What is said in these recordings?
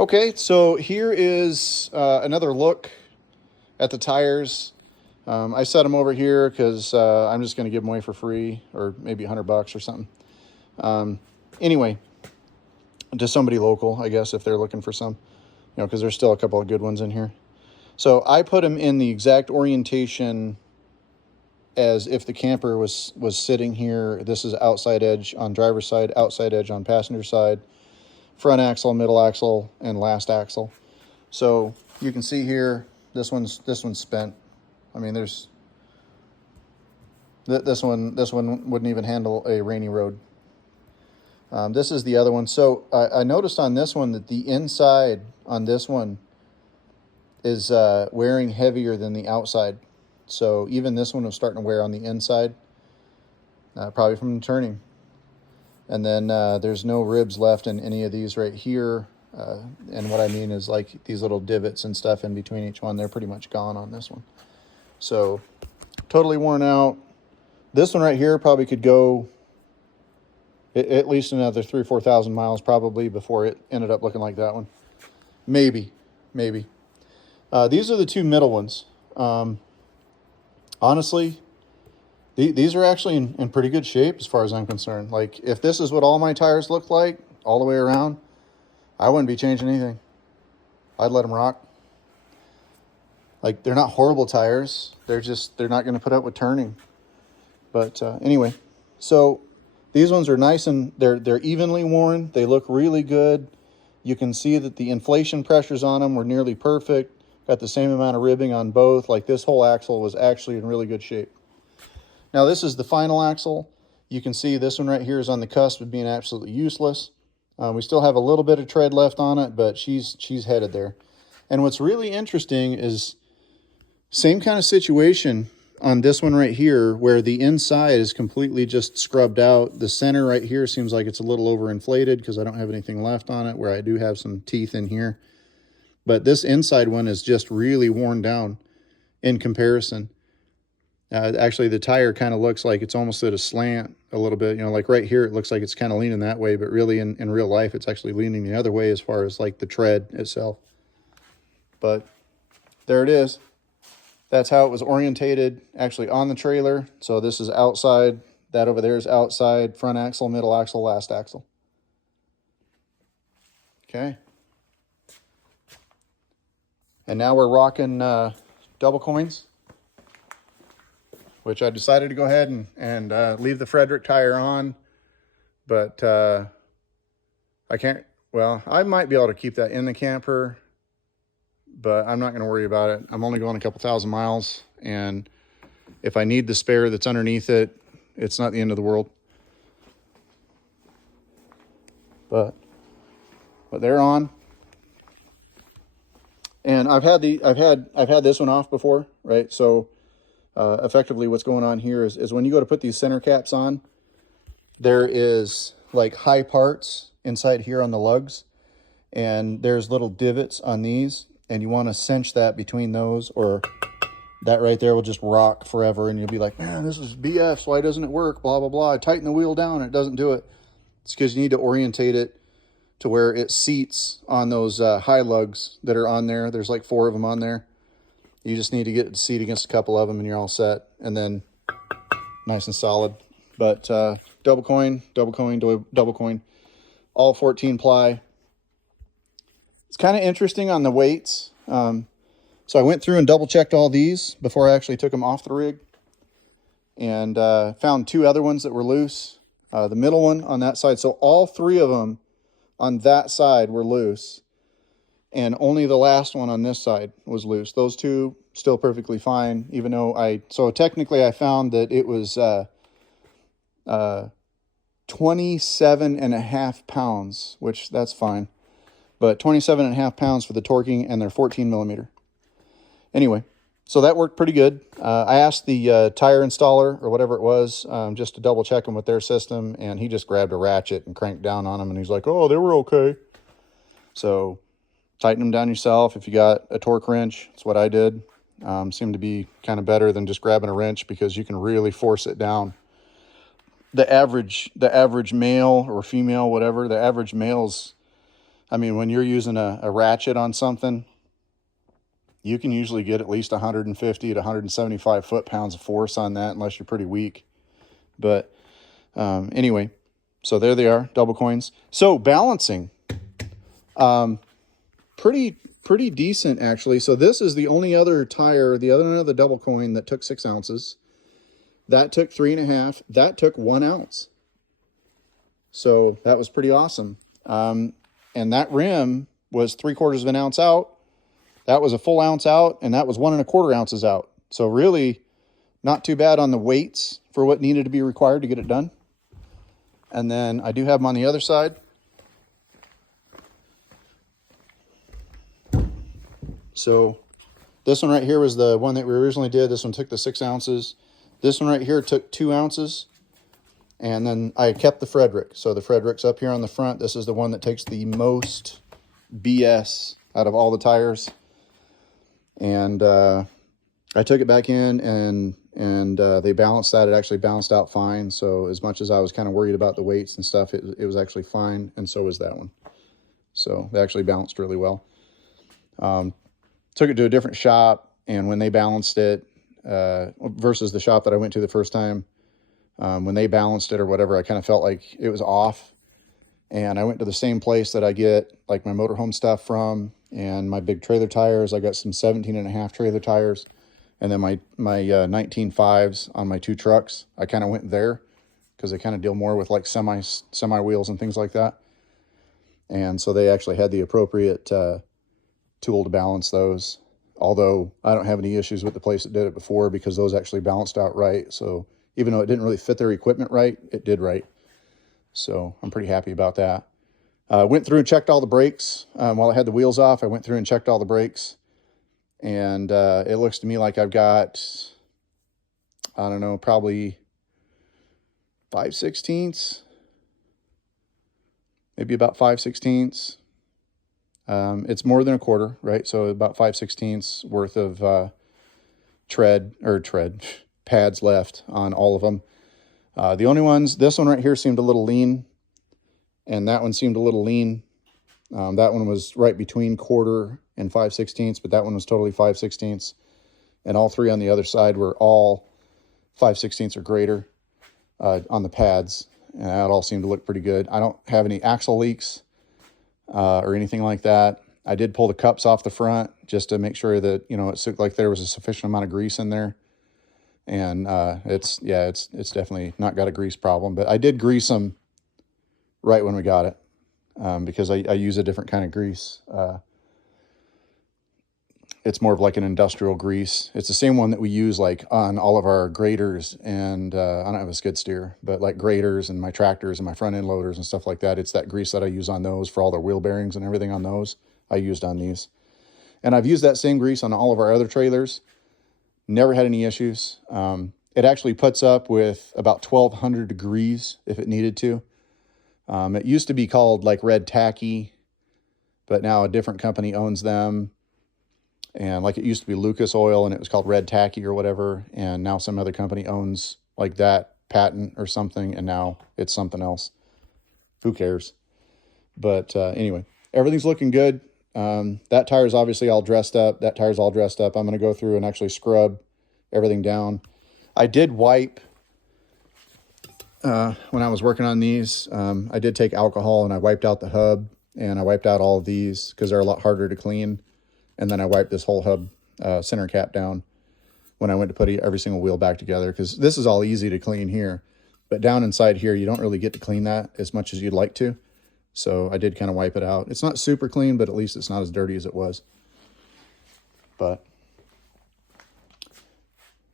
Okay, so here is another look at the tires. I set them over here because I'm just going to give them away for free, or maybe $100 or something. Anyway, to somebody local, I guess, if they're looking for some, because there's still a couple of good ones in here. So I put them in the exact orientation as if the camper was sitting here. This is outside edge on driver's side, outside edge on passenger side, front axle, middle axle, and last axle. So you can see here, this one's spent. I mean, there's this one wouldn't even handle a rainy road. This is the other one. So I noticed on this one that the inside on this one is wearing heavier than the outside. So even this one was starting to wear on the inside, probably from the turning. And then there's no ribs left in any of these right here. And what I mean is like these little divots and stuff in between each one, they're pretty much gone on this one. So totally worn out. This one right here probably could go at least another 3,000 or 4,000 miles probably before it ended up looking like that one. Maybe. These are the two middle ones. Honestly, these are actually in pretty good shape as far as I'm concerned. Like, if this is what all my tires looked like all the way around, I wouldn't be changing anything. I'd let them rock. Like, they're not horrible tires. They're not going to put up with turning. But anyway, so these ones are nice and they're evenly worn. They look really good. You can see that the inflation pressures on them were nearly perfect. Got the same amount of ribbing on both. Like, this whole axle was actually in really good shape. Now, this is the final axle. You can see this one right here is on the cusp of being absolutely useless. We still have a little bit of tread left on it, but she's headed there. And what's really interesting is same kind of situation on this one right here, where the inside is completely just scrubbed out. The center right here seems like it's a little overinflated because I don't have anything left on it, where I do have some teeth in here. But this inside one is just really worn down in comparison. Actually, the tire kind of looks like it's almost at a slant a little bit. Like right here, it looks like it's kind of leaning that way, but really in real life, it's actually leaning the other way as far as like the tread itself. But there it is. That's how it was orientated actually on the trailer. So this is outside. That over there is outside, front axle, middle axle, last axle. Okay. And now we're rocking double coins, which I decided to go ahead and leave the Frederick tire on. But I can't, well, I might be able to keep that in the camper, but I'm not going to worry about it. I'm only going a couple thousand miles, and if I need the spare that's underneath it, it's not the end of the world. But they're on. And I've had this one off before, right? So effectively what's going on here is when you go to put these center caps on, there is like high parts inside here on the lugs, and there's little divots on these, and you want to cinch that between those, or that right there will just rock forever, and you'll be like, man, this is BS, why doesn't it work, blah blah blah. I tighten the wheel down and it doesn't do it. It's because you need to orientate it to where it seats on those high lugs that are on there. There's like 4 of them on there. You just need to get the seat against a couple of them and you're all set, and then nice and solid. But double coin, all 14 ply. It's kind of interesting on the weights. So I went through and double checked all these before I actually took them off the rig, and found 2 other ones that were loose. The middle one on that side. So all 3 of them on that side were loose, and only the last one on this side was loose. Those 2 still perfectly fine, even though so technically I found that it was 27.5 pounds, which that's fine, but 27.5 pounds for the torquing, and they're 14 millimeter. Anyway, so that worked pretty good. I asked the tire installer or whatever it was just to double check them with their system, and he just grabbed a ratchet and cranked down on them, and he's like, oh, they were okay. So tighten them down yourself. If you got a torque wrench, that's what I did. Seemed to be kind of better than just grabbing a wrench, because you can really force it down. The average male or female, whatever, the average male's I mean, when you're using a ratchet on something, you can usually get at least 150 to 175 foot-pounds of force on that unless you're pretty weak. But anyway, so there they are, double coins. So balancing, pretty decent actually. So this is the only other tire, the other double coin that took 6 ounces. That took 3.5. That took 1 ounce. So that was pretty awesome. And that rim was 3/4 of an ounce out. That was a full ounce out, and that was 1.25 ounces out. So really not too bad on the weights for what needed to be required to get it done. And then I do have them on the other side. So this one right here was the one that we originally did. This one took the 6 ounces. This one right here took 2 ounces. And then I kept the Frederick. So the Frederick's up here on the front. This is the one that takes the most BS out of all the tires. And I took it back in and they balanced that. It actually balanced out fine. So as much as I was kind of worried about the weights and stuff, it was actually fine. And so was that one. So they actually balanced really well. Took it to a different shop, and when they balanced it, versus the shop that I went to the first time, when they balanced it or whatever, I kind of felt like it was off. And I went to the same place that I get like my motorhome stuff from and my big trailer tires. I got some 17.5 trailer tires, and then my 19.5s on my 2 trucks. I kind of went there because they kind of deal more with like semi wheels and things like that. And so they actually had the appropriate tool to balance those. Although I don't have any issues with the place that did it before, because those actually balanced out right. So even though it didn't really fit their equipment right, it did right. So I'm pretty happy about that. Went through and checked all the brakes. While I had the wheels off, I went through and checked all the brakes. And it looks to me like I've got, I don't know, probably 5/16, maybe about 5/16. It's more than a quarter, right? So about 5/16 worth of pads left on all of them. The only ones, this one right here seemed a little lean, and that one seemed a little lean. That one was right between quarter and 5/16, but that one was totally 5/16. And all 3 on the other side were all 5/16 or greater on the pads. And that all seemed to look pretty good. I don't have any axle leaks or anything like that. I did pull the cups off the front just to make sure that, you know, it looked like there was a sufficient amount of grease in there. And it's definitely not got a grease problem. But I did grease them right when we got it because I use a different kind of grease. It's more of like an industrial grease. It's the same one that we use like on all of our graders, and I don't have a skid steer, but like graders and my tractors and my front end loaders and stuff like that. It's that grease that I use on those for all their wheel bearings and everything on those. I used on these. And I've used that same grease on all of our other trailers. Never had any issues. It actually puts up with about 1,200 degrees if it needed to. It used to be called like Red Tacky, but now a different company owns them. And like it used to be Lucas Oil and it was called Red Tacky or whatever. And now some other company owns like that patent or something. And now it's something else. Who cares? But anyway, everything's looking good. That tire's obviously all dressed up. That tire's all dressed up. I'm going to go through and actually scrub everything down. I did wipe, when I was working on these, I did take alcohol and I wiped out the hub, and I wiped out all of these because they're a lot harder to clean. And then I wiped this whole hub center cap down when I went to put every single wheel back together, because this is all easy to clean here. But down inside here, you don't really get to clean that as much as you'd like to. So I did kind of wipe it out. It's not super clean, but at least it's not as dirty as it was. But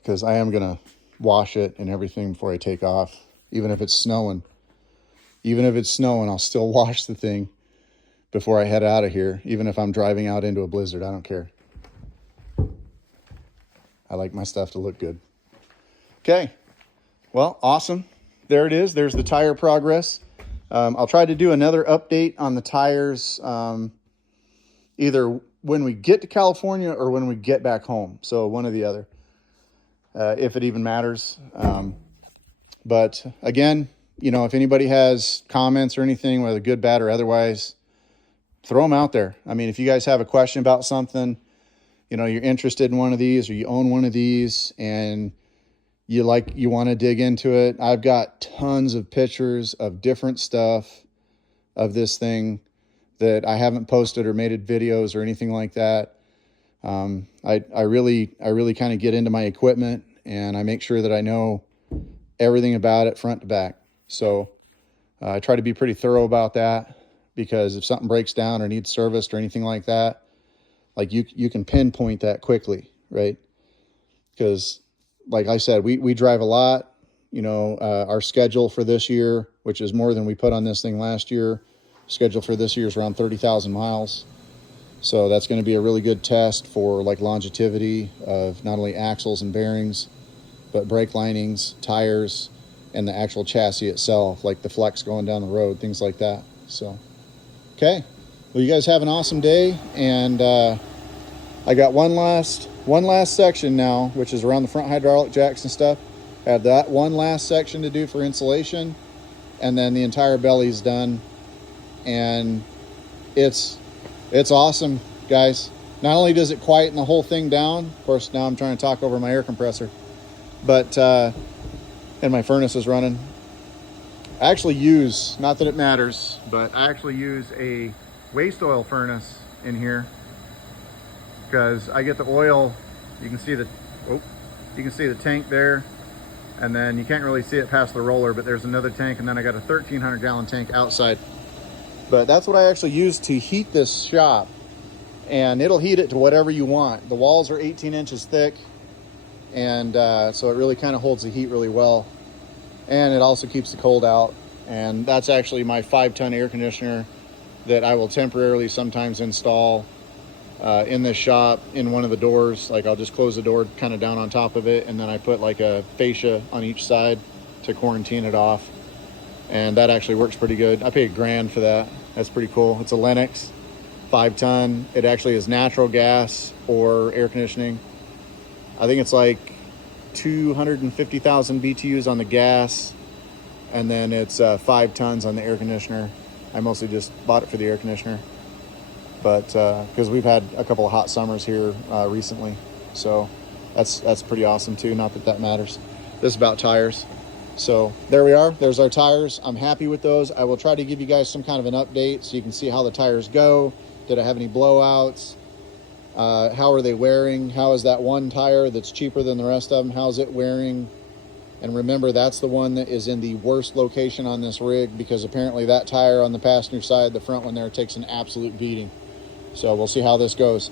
because I am going to wash it and everything before I take off, even if it's snowing. Even if it's snowing, I'll still wash the thing before I head out of here. Even if I'm driving out into a blizzard, I don't care. I like my stuff to look good. Okay. Well, awesome. There it is. There's the tire progress. I'll try to do another update on the tires either when we get to California or when we get back home. So one or the other, if it even matters. But again, you know, if anybody has comments or anything, whether good, bad, or otherwise, throw them out there. I mean, if you guys have a question about something, you know, you're interested in one of these, or you own one of these and you want to dig into it, I've got tons of pictures of different stuff of this thing that I haven't posted or made videos or anything like that. I really kind of get into my equipment, and I make sure that I know everything about it front to back. So I try to be pretty thorough about that, because if something breaks down or needs serviced or anything like that, like you can pinpoint that quickly, right? Because like I said, we drive a lot. You know, our schedule for this year, which is more than we put on this thing last year, schedule for this year is around 30,000 miles. So that's going to be a really good test for like longevity of not only axles and bearings, but brake linings, tires, and the actual chassis itself, like the flex going down the road, things like that. So, okay. Well, you guys have an awesome day. And I got one last section now, which is around the front hydraulic jacks and stuff. I have that one last section to do for insulation, and then the entire belly's done. And it's awesome, guys. Not only does it quieten the whole thing down, of course, now I'm trying to talk over my air compressor, but, and my furnace is running. I actually use, not that it matters, but I actually use a waste oil furnace in here, because I get the oil, you can see the tank there, and then you can't really see it past the roller, but there's another tank, and then I got a 1,300 gallon tank outside. But that's what I actually use to heat this shop, and it'll heat it to whatever you want. The walls are 18 inches thick, and so it really kind of holds the heat really well, and it also keeps the cold out. And that's actually my 5-ton air conditioner that I will temporarily sometimes install in this shop in one of the doors. Like I'll just close the door kind of down on top of it, and then I put like a fascia on each side to quarantine it off, and that actually works pretty good. I paid $1,000 for that. That's pretty cool. It's a Lennox 5-ton. It actually is natural gas or air conditioning. I think it's like 250,000 BTUs on the gas, and then it's 5 tons on the air conditioner. I mostly just bought it for the air conditioner, but because we've had a couple of hot summers here recently, so that's pretty awesome too. Not that that matters. This is about tires. So there we are. There's our tires. I'm happy with those. I will try to give you guys some kind of an update so you can see how the tires go. Did I have any blowouts? How are they wearing? How is that one tire that's cheaper than the rest of them? How's it wearing? And remember, that's the one that is in the worst location on this rig, because apparently that tire on the passenger side, the front one there, takes an absolute beating. So we'll see how this goes.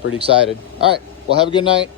Pretty excited. All right. Well, have a good night.